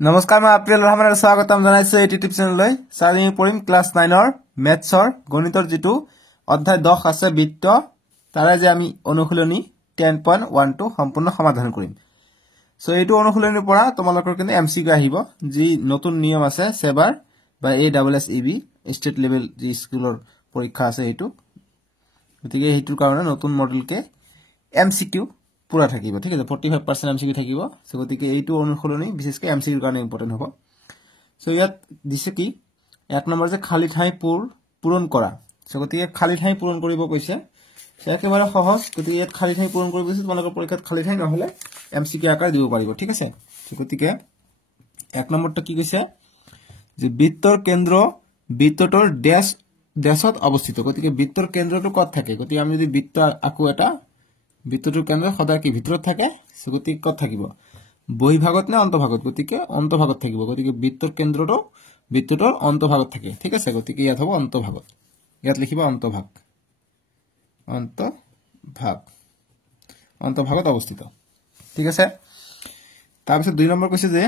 নমস্কাৰ মই আপ্ৰিল ৰহমানৰ স্বাগতম জনাইছো এই ইউটিউব চেনেললৈ সাৰি পঢ়িম ক্লাস 9 ৰ মেথছৰ গণিতৰ যেটো অধ্যায় 10 আছে বৃত্ত তাৰে যে আমি অনুশীলনী 10.12 সম্পূৰ্ণ সমাধান কৰিম সো এইটো অনুশীলনীৰ পৰা তোমালোকৰ কাৰণে এমসিকিউ আহিব যি নতুন নিয়ম আছে সেবাৰ বা এডব্লিউএছইবি ষ্টেট লেভেল যি স্কুলৰ পৰীক্ষা আছে এইটো গতিকে এইটোৰ কাৰণে নতুন মডেলকে এমসিকিউ পুরা থাকিব ঠিক আছে 45% এমসিকিউ থাকিব সো গতিকে এইটো অনুশীলনী বিশেষকৈ এমসিকিউৰ কাৰণে ইম্পৰ্টেন্ট হ'ব সো ইয়াত দিছে কি এক নম্বৰ যে খালি ঠাই পূৰণ কৰা সো গতিকে খালি ঠাই পূৰণ কৰিব কৈছে একেবাৰে সহজ গতিকে ইয়াত খালি ঠাই পূৰণ কৰিব কৈছে তোমালোকৰ পৰীক্ষাত খালি ঠাই নহলে এমসিকিউ আকাৰ দিব পাৰিব ঠিক আছে সো গতিকে এক নম্বৰটো কি কৈছে যে বৃত্তৰ কেন্দ্ৰ বৃত্তটোৰ ড্যাশত অৱস্থিত গতিকে বৃত্তৰ কেন্দ্ৰটো ক'ত থাকে গতিকে আমি যদি বৃত্ত আকো এটা বৃত্তটোৰ কেন্দ্ৰ সদায় কি ভিতৰত থাকে সো গতিকে ক'ত থাকিব বহিভাগত নে অন্তভাগত গতিকে অন্তভাগত থাকিব গতিকে বৃত্তৰ কেন্দ্ৰটো বৃত্তটোৰ অন্তভাগত থাকে ঠিক আছে গতিকে ইয়াত হ'ব অন্তভাগত ইয়াত লিখিবা অন্তভাগত অৱস্থিত ঠিক আছে তাৰপিছত দুই নম্বৰ কৈছে যে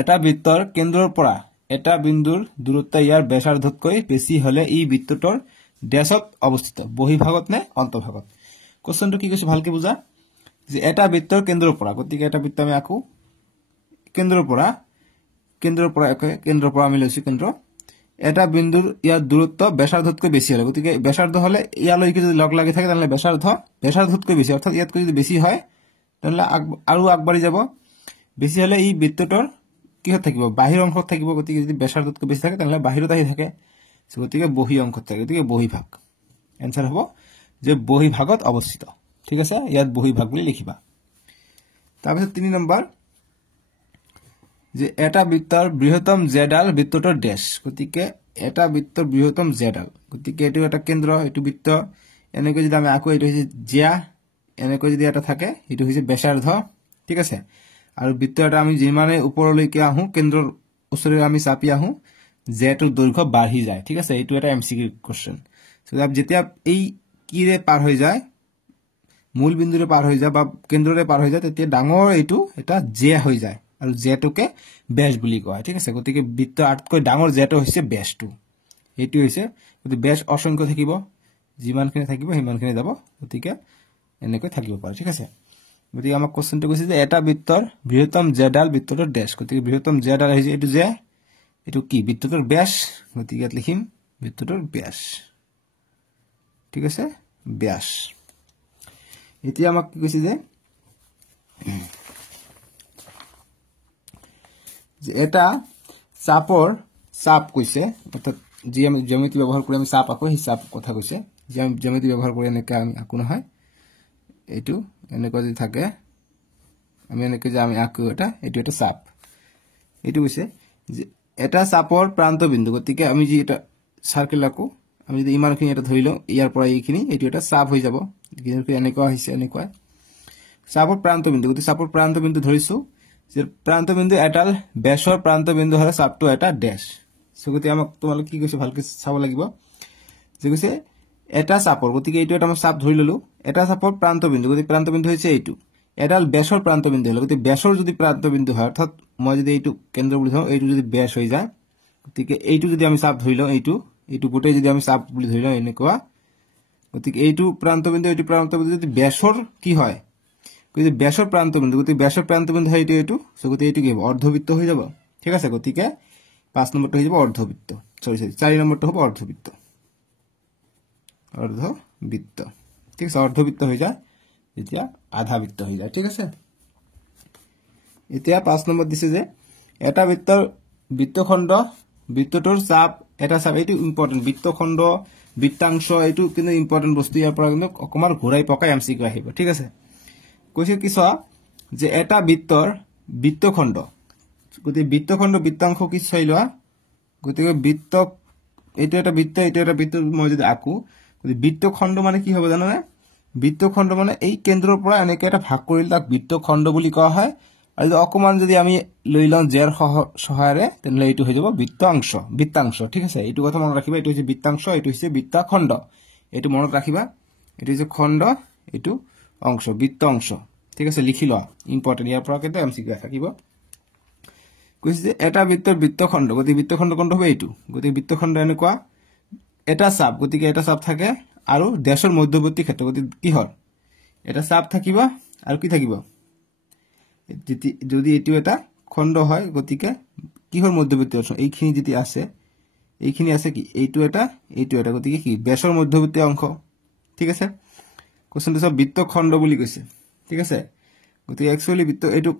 এটা বৃত্তৰ কেন্দ্ৰৰ পৰা এটা বিন্দুৰ দূৰত্ব ইয়াৰ ব্যাসাৰ্ধতকৈ বেছি হলে ই বৃত্তটোৰ ড্যাশত অৱস্থিত বহিভাগত নে অন্তভাগত কোশ্চেনটো কি কৈছে ভালকে বুঝা যে এটা বৃত্তৰ কেন্দ্ৰৰ পৰা গতিকে এটা বৃত্ত আমি আকো কেন্দ্ৰৰ পৰা আমি লৈছো কেন্দ্ৰ এটা বিন্দুৰ ইয়াৰ দূৰত্ব ব্যাসাৰ্ধতকৈ বেছি হলে গতিকে ব্যাসাৰ্ধ হলে ইয়ালৈকে যদি লগ লাগি থাকে তাহলে ব্যাসাৰ্ধতকৈ বেছি অৰ্থাৎ ইয়াতকৈ যদি বেছি হয় তাহলে আৰু আগবাঢ়ি যাব বেছি হলে ই বৃত্তটোৰ কি হত থাকিব বাহিৰ অংশত থাকিব গতিকে যদি ব্যাসাৰ্ধতকৈ বেছি থাকে তাহলে বাহিৰত আহি থাকে গতিকে বহি অংশত থাকে গতিকে বহিভাগ आंसर হ'ব যে বহিভাগত অৱস্থিত ঠিক আছে ইয়াত বহিভাগ বুলি লিখিবা তাৰপিছত 3 নম্বৰ যে এটা বৃত্তৰ বৃহত্তম জেডাল বৃত্তটোৰ ড্যাশ গতিকে এটা বৃত্তৰ বৃহত্তম জেডাল গতিকে এটো এটা কেন্দ্ৰ এটো বৃত্ত এনেকৈ যদি আমি আকো এটো হৈছে জিয়া এনেকৈ যদি এটা থাকে এটো হৈছে ব্যাসাৰ্ধ ঠিক আছে আৰু বৃত্ত এটা আমি যিমানে ওপৰলৈকে আহো কেন্দ্ৰৰ ওচৰলৈ আমি চাপি আহো জেটোৰ দৈৰ্ঘ্য বাঢ়ি যায় ঠিক আছে এটো এটা এমসিকিউ কোশ্চেন সো যেতিয়া এই কিৰে পাৰ হৈ যায় মূল বিন্দুৰে পাৰ হৈ যায় বা কেন্দ্ৰৰে পাৰ হৈ যায় তেতিয়া ডাঙৰ এটো এটা জে হৈ যায় আৰু জেটোকে ব্যাস বুলি কয় ঠিক আছে গতিকে বৃত্ত আটকৈ ডাঙৰ জেটো হৈছে ব্যাসটো এটো হৈছে গতি ব্যাস অসংখ্য থাকিব যিমানখিনি থাকিব হিমানখিনি যাব গতিকে এনেকৈ থাকিব পাৰে ঠিক আছে গতিকে আমাক কোশ্চেনটো কৈছে যে এটা বৃত্তৰ বৃহত্তম জেডাল বৃত্তটোৰ ড্যাশ গতিকে বৃহত্তম জেডাল হৈছে এটো জে এটো কি বৃত্তটোৰ ব্যাস গতিকে ইয়াত লিখিম বৃত্তটোৰ ব্যাস ঠিক আছে ব্যাস এতিয়া আমাক কি কৈছে যে এটা চাপ কৈছে অৰ্থাৎ যি আমি জ্যামিতি ব্যৱহাৰ কৰি আমি চাপ আকো হি চাপ কথা কৈছে যে আমি জ্যামিতি ব্যৱহাৰ কৰি এনেকা আমি আকো নহয় এটো এনেকৈ যদি থাকে আমি এনেকৈ যে আমি আকো এটো এটা চাপ এটো কৈছে যে এটা চাপৰ প্ৰান্ত বিন্দু গতিকে আমি যি এটা সাৰ্কেল আকো আমি যদি ইমানখিনি এটা ধৰিলো ইয়াৰ পৰা এইখিনি এটো এটা চাপ হৈ যাব কিন্তু এনেকুৱা হৈছে এনেকুৱা চাপৰ প্ৰান্ত বিন্দু গতি চাপৰ প্ৰান্ত বিন্দু ধৰিছো যে প্ৰান্ত বিন্দু এটাল ব্যাসৰ প্ৰান্ত বিন্দু হলে চাপটো এটা ড্যাশ সো গতি আমাক তোমালোক কি কৈছে ভালকে চাব লাগিব যে কৈছে এটা চাপৰ গতিকে এইটো এটা আমি চাপ ধৰি ললো এটা চাপৰ প্ৰান্ত বিন্দু গতি প্ৰান্ত বিন্দু হৈছে এইটো এটাল ব্যাসৰ প্ৰান্ত বিন্দু হলে গতি ব্যাসৰ যদি প্ৰান্ত বিন্দু হয় অৰ্থাৎ মই যদি এইটো কেন্দ্ৰ বুলি ধৰো এইটো যদি ব্যাস হৈ যায় গতিকে এইটো যদি আমি চাপ ধৰি লওঁ এইটো গোটেই যদি আমি চাপ বুলি ধৰি লওঁ এনেকুৱা গতিকে এইটো প্ৰান্ত বিন্দু যদি ব্যাসৰ কি হয় গতিকে ব্যাসৰ প্ৰান্ত বিন্দু গতিকে ব্যাসৰ প্ৰান্ত বিন্দু হয় এইটো সো গতিকে এইটো কি হ'ব অৰ্ধবৃত্ত হৈ যাব ঠিক আছে গতিকে 5 নম্বৰটো হৈ যাব অৰ্ধবৃত্ত সৰি 4 নম্বৰটো হ'ব অৰ্ধবৃত্ত ঠিক আছে অৰ্ধবৃত্ত হৈ যায় যেতিয়া আধা বৃত্ত হৈ যায় ঠিক আছে এতিয়া 5 নম্বৰ দিছে যে এটা বৃত্তখণ্ড বৃত্তটোৰ চাপ এটা চাপ এইটো ইম্পৰ্টেন্ট বৃত্তখণ্ড বৃত্তাংশ এইটো কিন্তু ইম্পৰ্টেন্ট বস্তু ইয়াৰ পৰা কিন্তু অকমাৰ ঘূৰাই পকাই এমসিকিউ আহিব ঠিক আছে কৈছে কি যে এটা বৃত্তখণ্ড গতিকে বৃত্তখণ্ড বৃত্তাংশ কি চাই লোৱা গতিকে এইটো এটা বৃত্ত মই যদি আকো গতিকে বৃত্তখণ্ড মানে কি হ'ব জানা না বৃত্তখণ্ড মানে এই কেন্দ্ৰৰ পৰা এনেকৈ এটা ভাগ কৰিলে তাক বৃত্তখণ্ড বুলি কোৱা হয় আৰু অকমান যদি আমি লৈ লওঁ জেৰ সহায়ৰে তেনলে এইটো হৈ যাব বৃত্তাংশ ঠিক আছে এইটো কথা মনত ৰাখিবা এইটো হৈছে বৃত্তাংশ এইটো হৈছে বৃত্তখণ্ড এইটো মনত ৰাখিবা এইটো হৈছে খণ্ড এইটো অংশ বৃত্ত অংশ ঠিক আছে লিখি লোৱা ইম্পৰ্টেন্ট ইয়াৰ পৰা কিন্তু এমসিকিউ থাকিব কৈছে যে এটা বৃত্তৰ বৃত্তখণ্ড গতিকে বৃত্তখণ্ড কোনটো হবে এইটো গতিকে বৃত্তখণ্ড এনেকুৱা এটা চাপ গতিকে এটা চাপ থাকে আৰু ড্যাশৰ মধ্যবৰ্তী ক্ষেত্ৰ গতিকে কি হয় এটা চাপ থাকিব আৰু কি থাকিব যদি এটো এটা খণ্ড হয় গতিকে কিহৰ মধ্যবৰ্তী অংশ এইখিনি যদি আছে এইখিনি আছে কি এইটো এটা গতিকে কি ব্যাসৰ মধ্যবৰ্তী অংশ ঠিক আছে কোশ্চেনটো সব বৃত্তখণ্ড বুলি কৈছে ঠিক আছে গতিকে একচুয়ালি বৃত্ত এইটো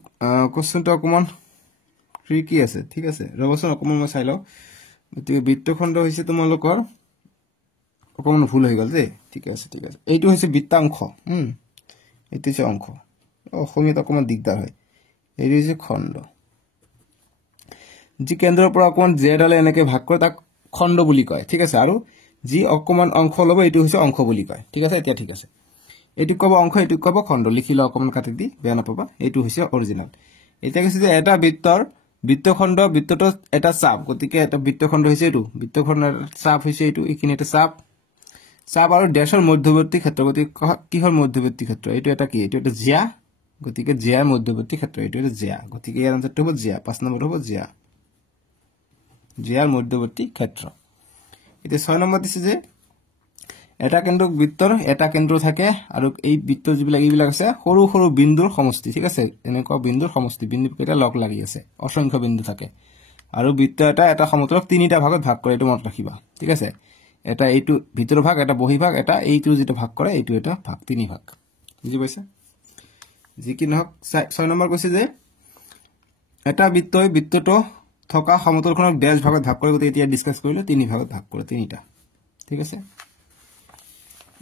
কোশ্চেনটো অকমান ট্ৰিকি আছে ঠিক আছে ৰবচোন অকমান মই চাই লও গতিকে বৃত্তখণ্ড হৈছে তোমালোকৰ অকমান ভুল হৈ গল যে ঠিক আছে এইটো হৈছে বৃত্তাংশ এইটো হৈছে অংশ অসমীয়াত অকমান দিগদাৰ হয় এইটো হৈছে খণ্ড যি কেন্দ্ৰৰ পৰা অকমান জেডালে এনেকে ভাগ কৰে তাক খণ্ড বুলি কয় ঠিক আছে আৰু যি অকমান অংশ লব এইটো হৈছে অংশ বুলি কয় ঠিক আছে এতিয়া ঠিক আছে এইটো কব অংশ এইটো কব খণ্ড লিখিলে অকমান কাটি দি বেয়া নাপাবা এইটো হৈছে অৰিজিনাল এটা কৈছে যে এটা বৃত্তখণ্ড বৃত্তটো এটা চাপ গতিকে এটা বৃত্তখণ্ড হৈছে এইটো বৃত্তখণ্ডৰ চাপ হৈছে এইটো এইখিনি এটা চাপ আৰু ড্যাশৰ মধ্যবৰ্তী ক্ষেত্ৰ গতিকে কিহৰ মধ্যবৰ্তী ক্ষেত্ৰ এইটো এটা কি এইটো এটা জিয়া গতিকে জিয়াৰ মধ্যবৰ্তী ক্ষেত্ৰ এইটো এটা জিয়া গতিকে ইয়াৰ আনসাৰটো হ'ব জিয়া 5 নম্বৰ হ'ব জিয়াৰ মধ্যবৰ্তী ক্ষেত্ৰ এতিয়া 6 নম্বৰ দিছে যে এটা কেন্দ্ৰক বৃত্তৰ এটা কেন্দ্ৰ থাকে আৰু এই বৃত্ত যিবিলাক আছে সৰু সৰু বিন্দুৰ সমষ্টি ঠিক আছে এনেকুৱা বিন্দুৰ সমষ্টি বিন্দু কেইটা লগ লাগি আছে অসংখ্য বিন্দু থাকে আৰু বৃত্ত এটা সমতলক তিনিটা ভাগত ভাগ কৰে এইটো মনত ৰাখিবা ঠিক আছে এটা এইটো ভিতৰ ভাগ এটা বহি ভাগ এটা এইটো যেটা ভাগ কৰে এইটো এটা ভাগ তিনি ভাগ বুজি পাইছা যি কি নহক 6 নম্বৰ কৈছে যে এটা বৃত্তটো থকা সমতলখনক ড্যাশ ভাগত ভাগ কৰে গতি এতিয়া ডিসকাস কৰিলে তিনি ভাগত ভাগ কৰে তিনিটা ঠিক আছে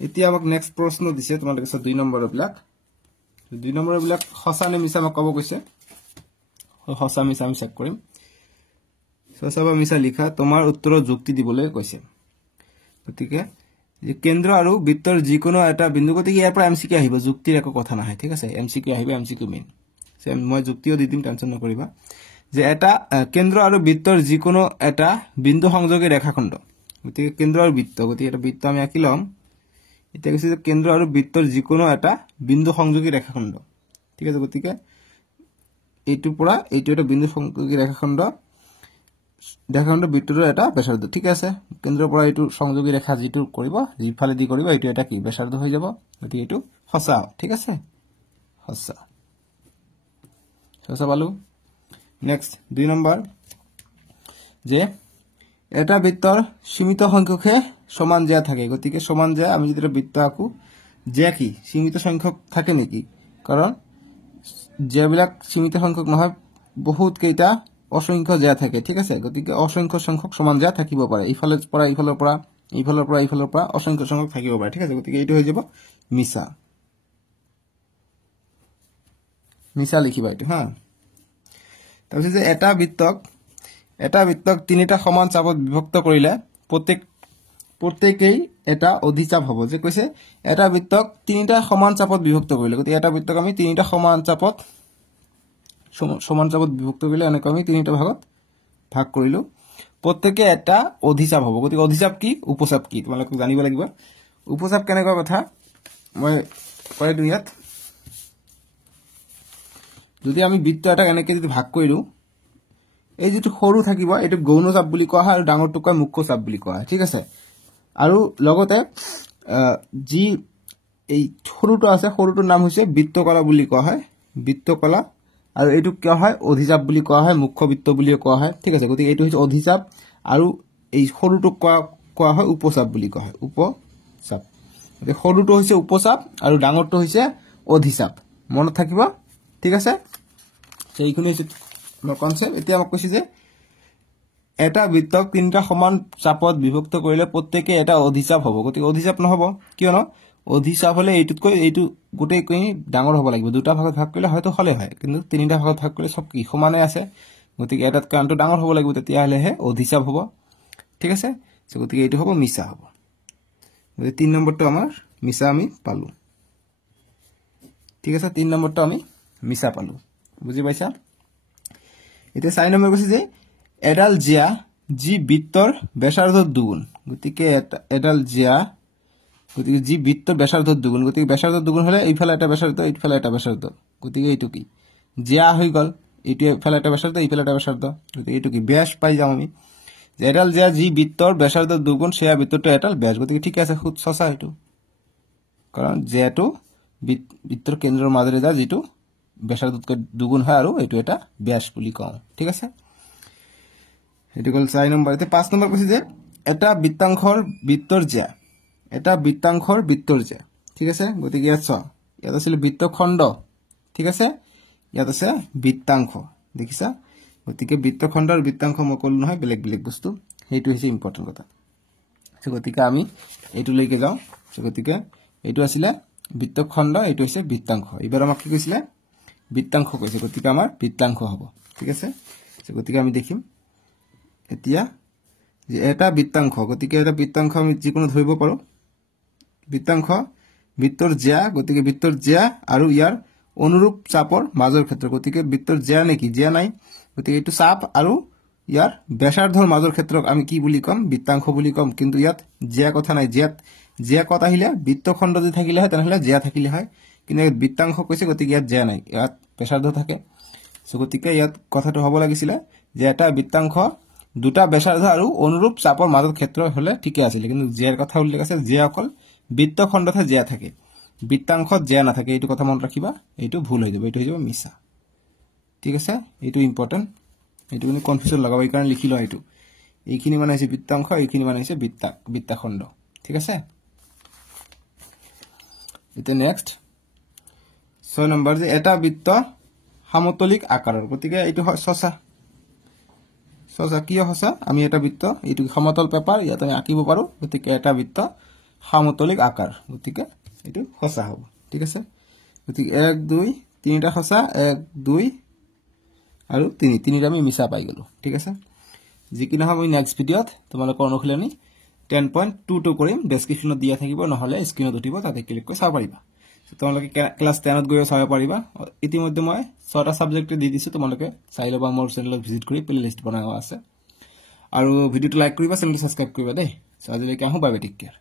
এতিয়া আমাক নেক্সট প্ৰশ্ন দিছে তোমালোকে 2 নম্বৰ বিলাক সঁচা নে মিছা মোক ক'ব কৈছে সঁচা মিছা আমি চেক কৰিম সঁচা বা মিছা লিখা তোমাৰ উত্তৰৰ যুক্তি দিবলৈ কৈছে গতিকে যে কেন্দ্ৰ আৰু বৃত্তৰ যিকোনো এটা বিন্দু গতিকে ইয়াৰ পৰা এমসিকিউ আহিব যুক্তিৰ একো কথা নহয় ঠিক আছে এমসিকিউ আহিব এমসিকিউ মেইন মই যুক্তিও দি দিম টেনচন নকৰিবা যে এটা কেন্দ্ৰ আৰু বৃত্তৰ যিকোনো এটা বিন্দু সংযোগী ৰেখাখণ্ড গতিকে কেন্দ্ৰ আৰু বৃত্ত গতিকে এটা বৃত্ত আমি আঁকি লম এটা কৈছে যে কেন্দ্ৰ আৰু বৃত্তৰ যিকোনো এটা বিন্দু সংযোগী ৰেখাখণ্ড ঠিক আছে গতিকে এইটো পৰা এইটো এটা বিন্দু সংযোগী ৰেখাখণ্ড বৃত্তৰ এটা ব্যাসাৰ্ধ ঠিক আছে কেন্দ্ৰৰ পৰা এইটো সংযোগী ৰেখা যিটো কৰিব যিফালে দি কৰিব এইটো এটা কি ব্যাসাৰ্ধ হৈ যাব গতিকে এইটো সঁচা ঠিক আছে সঁচা পালো নেক্সট 2 নম্বৰ যে এটা বৃত্তৰ সীমিত সংখ্যকহে সমান জ্যা থাকে গতিকে সমান জ্যা আমি যদি বৃত্ত আঁকো জ্যা কি সীমিত সংখ্যক থাকে নেকি কাৰণ জ্যাবিলাক সীমিত সংখ্যক নহয় বহুত কেইটা অসংখ্য জ্যা থাকে ঠিক আছে গতিকে অসংখ্য সংখ্যক সমান জ্যা থাকিব পাৰে ইফালৰ পৰা অসংখ্য সংখ্যক থাকিব পাৰে ঠিক আছে গতিকে এইটো হৈ যাব মিছা লিখিবা এইটো হা তাৰপিছত যে এটা বৃত্তক তিনিটা সমান চাপত বিভক্ত কৰিলে প্ৰত্যেকই এটা অধিচাপ হ'ব যে কৈছে এটা বৃত্তক তিনিটা সমান চাপত বিভক্ত কৰিলে গতিকে এটা বৃত্তক আমি তিনিটা সমান চাপত বিভক্ত কৰিলে এনেকৈ আমি তিনিটা ভাগত ভাগ কৰিলো প্ৰত্যেকই এটা অধিচাপ হ'ব গতিকে অধিচাপ কি উপচাপ কি তোমালোকে জানিব লাগিব উপচাপ কেনেকুৱা কথা মই কৈ দিওঁ ইয়াত যদি আমি বৃত্ত এটা এনেকৈ যদি ভাগ কৰিলো এই যেটো সৰু থাকিব এটো গৌণ চাপ বুলি কোৱা হয় আৰু ডাঙৰটো কয় মুখ্য চাপ বুলি কোৱা হয় ঠিক আছে আৰু লগতে যি এই সৰুটো আছে সৰুটোৰ নাম হৈছে বৃত্তকলা বুলি কোৱা হয় বৃত্তকলা আৰু এইটো কি হয় অধিচাপ বুলি কোৱা হয় মুখ্য বৃত্ত বুলি কোৱা হয় ঠিক আছে গতিকে এইটো হৈছে অধিচাপ আৰু এই সৰুটো কোৱা হয় উপচাপ বুলি কোৱা হয় উপচাপ গতিকে সৰুটো হৈছে উপচাপ আৰু ডাঙৰটো হৈছে অধিচাপ মনত থাকিব ঠিক আছে সেইখিনি হৈছে কনসেপ্ট এতিয়া আমাক কৈছে যে এটা বৃত্তক তিনিটা সমান চাপত বিভক্ত কৰিলে প্ৰত্যেকই এটা অধিচাপ হ'ব গতিকে অধিচাপ নহব কিয়নো অধিচাপ হলে এইটুতকৈ এইটো গোটেইখিনি ডাঙৰ হ'ব লাগিব দুটা ভাগত ভাগ কৰিলে হয়তো হলে হয় কিন্তু তিনিটা ভাগত ভাগ কৰিলে সব কি সমানে আছে গতিকে এটাতকৈ আনটো ডাঙৰ হ'ব লাগিব তেতিয়া হলেহে অধিচাপ হ'ব ঠিক আছে গতিকে এইটো হ'ব মিছা হ'ব গতিকে 3 নম্বৰটো আমাৰ মিছা আমি পালো ঠিক আছে 3 নম্বৰটো আমি মিছা পালো বুজি পাইছা এতিয়া 4 নম্বৰ কৈছে যে এডাল জিয়া যি বৃত্তৰ ব্যাসাৰ্ধৰ দুগুণ গতিকে এডাল জিয়া গতিকে যি বৃত্তৰ ব্যাসাৰ্ধৰ দুগুণ গতিকে ব্যাসাৰ্ধৰ দুগুণ হলে এইফালে এটা ব্যাসাৰ্ধ এইফালে এটা ব্যাসাৰ্ধ গতিকে এইটো কি জিয়া হৈ গল এইটো এফালে এটা ব্যাসার্ধ এইফালে এটা ব্যাসার্ধ গতিকে এইটো কি ব্যাস পাই যাম আমি যে এডাল যে যি বৃত্তৰ ব্যাসার্ধ দুগুণ সেয়া বৃত্তটো এডাল ব্যাস গতিকে ঠিক আছে খুব সঁচা এইটো কাৰণ যেটো বৃত্তৰ কেন্দ্ৰৰ মাজেৰে যায় যেটো ব্যাসাৰ্ধতকৈ দুগুণ হয় আৰু এইটো এটা ব্যাস বুলি কওঁ ঠিক আছে এটো গল 4 নম্বৰ এতে 5 নম্বৰ কৈছে যে এটা বৃত্তাংশৰ বৃত্তৰ জ্যা এটা বৃত্তাংশৰ বৃত্তৰ জ্যা ঠিক আছে গতিকে ইয়াত ইয়াত আছিল বৃত্তখণ্ড ঠিক আছে ইয়াত আছে বৃত্তাংশ দেখিছা গতিকে বৃত্তখণ্ড আৰু বৃত্তাংশ মকল নহয় বেলেগ বেলেগ বস্তু হেইটো হৈছে ইম্পৰ্টেন্ট কথা গতিকে আমি এইটো লৈকে যাও গতিকে এইটো আছিল বৃত্তখণ্ড এইটো হৈছে বৃত্তাংশ এবাৰ আমাক কি কৈছিল বৃত্তাংশ কৈছে গতিকে আমাৰ বৃত্তাংশ হ'ব ঠিক আছে গতিকে আমি দেখিম এতিয়া যে এটা বৃত্তাংশ গতিকে এটা বৃত্তাংশ আমি যিকোনো ধৰিব পাৰো বৃত্তাংশ বৃত্তৰ জ্যা গতিকে বৃত্তৰ জ্যা আৰু ইয়াৰ অনুৰূপ চাপৰ মাজৰ ক্ষেত্ৰ গতিকে বৃত্তৰ জ্যা নেকি জ্যা নাই গতিকে এইটো চাপ আৰু ইয়াৰ ব্যাসাৰ্ধৰ মাজৰ ক্ষেত্ৰক আমি কি বুলি কম বৃত্তাংশ বুলি কম কিন্তু ইয়াত জ্যা কথা নাই জ্যা কথা আহিলে বৃত্তখণ্ড যদি থাকিলে হয় তেনেহলে জ্যা থাকিলে হয় কিন্তু বৃত্তাংশ কৈছে গতিকে ইয়াত জ্যা নাই ইয়াত ব্যাসাৰ্ধ থাকে গতিকে ইয়াত কথাটো হ'ব লাগিছিল যে এটা বৃত্তাংশ দুটা ব্যাসাৰ্ধ আৰু অনুৰূপ চাপৰ মাজৰ ক্ষেত্ৰ হলে ঠিকে আছিল কিন্তু জ্যাৰ কথা উল্লেখ আছে জ্যা অকল বৃত্তখণ্ডতে জ্যা থাকে বৃত্তাংশত জ্যা নাথাকে এইটো কথা মনত ৰাখিবা এইটো ভুল হৈ যাব এইটো হৈ যাব মিছা ঠিক আছে এইটো ইম্পৰ্টেন্ট এইটো কোনো কনফিউজন লগাব এই কাৰণ লিখি লও এইটো এইখিনি মানে হৈছে বৃত্তাংশ এইখিনি মানে হৈছে বৃত্তখণ্ড ঠিক আছে এটা নেক্সট 6 নম্বৰ যে এটা বৃত্ত সমতলিক আকাৰৰ গতিকে এইটো সঁচা কি হসা আমি এটা বৃত্ত এইটো সমতল পেপাৰ ইয়াত আমি আঁকিব পাৰো গতিকে এটা বৃত্ত সমতলিক আকাৰ গতিকে এইটো হসা হ'ব ঠিক আছে গতিকে 1 2 তিনিটা হসা 1 2 আৰু 3 তিনিটা আমি মিছা পাই গলো ঠিক আছে যিকিনা আমি নেক্সট ভিডিওত তোমালোকৰ অনুশীলনী 10.22 কৰিম ডেসক্ৰিপচনত দিয়া থাকিব নহলে স্ক্ৰিনত উঠিব তাতে ক্লিক কৰি চাব পাৰিবা তোমালোকে ক্লাস 10 ত গৈ চাব পাৰিবা ইতিমধ্যে মই 6টা সাবজেক্ট দি দিছো তোমালোকে চাই লবা মোৰ চেনেলত ভিজিট কৰি প্লেলিষ্ট বনাৱা আছে আৰু ভিডিওটো লাইক কৰিবা চেনেলটো সাবস্ক্ৰাইব কৰিবা দেই আজিলৈকে আহো বাই বাই টেক কেয়াৰ